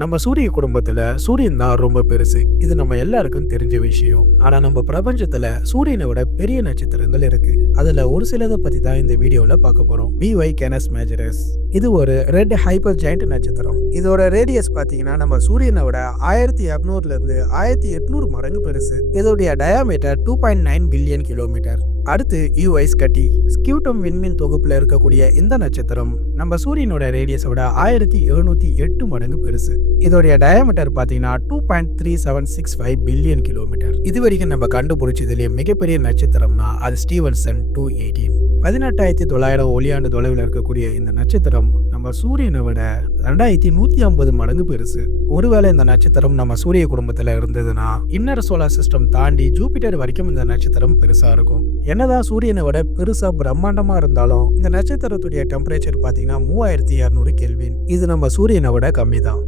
நம்ம சூரிய குடும்பத்துல சூரியன் தான் ரொம்ப பெருசு. இது நம்ம எல்லாருக்கும் தெரிஞ்ச விஷயம். ஆனா நம்ம பிரபஞ்சத்துல சூரியனை விட பெரிய நட்சத்திரங்கள் இருக்கு. அதுல ஒரு சிலதை பத்தி தான் இந்த வீடியோல பார்க்க போறோம். BY Canis Majoris. இது ஒரு ரெட் ஹைப்பர் ஜெயண்ட் நட்சத்திரம். இதோட ரேடியஸ் பாத்தீங்கன்னா நம்ம சூரியனை விட 1200 இருந்து 1800 மடங்கு பெருசு. இதோடைய டயாமீட்டர் 2.9 பில்லியன் கிலோமீட்டர். அடுத்து யூஐஸ் கட்டி. ஸ்கியூட்டம் விண்மீன் தொகுப்புல இருக்கக்கூடிய இந்த நட்சத்திரம் நம்ம சூரியனோட ரேடியஸை விட 1708 மடங்கு பெருசு. இதோடைய டயாமீட்டர் பாத்தீங்கன்னா 2.3765 பில்லியன் கிலோமீட்டர். இது வரைக்கும் நம்ம கண்டுபிடிச்சதுலயே மிகப்பெரிய நட்சத்திரம்னா அது ஸ்டீவன்சன் 218. 18,900 ஒளியாண்டு தொலைவில் இருக்கக்கூடிய இந்த நட்சத்திரம் நம்ம சூரியனை விட 2150 மடங்கு பெருசு. ஒருவேளை இந்த நட்சத்திரம் நம்ம சூரிய குடும்பத்துல இருந்ததுன்னா இன்னர் சோலார் சிஸ்டம் தாண்டி ஜூபிட்டர் வரைக்கும் இந்த நட்சத்திரம் பெருசா இருக்கும். என்னதான் சூரியனை விட பெருசா பிரம்மாண்டமா இருந்தாலும் இந்த நட்சத்திரத்துடைய டெம்பரேச்சர் பாத்தீங்கன்னா 3200 கெல்வின். இது நம்ம சூரியனை விட கம்மி தான்.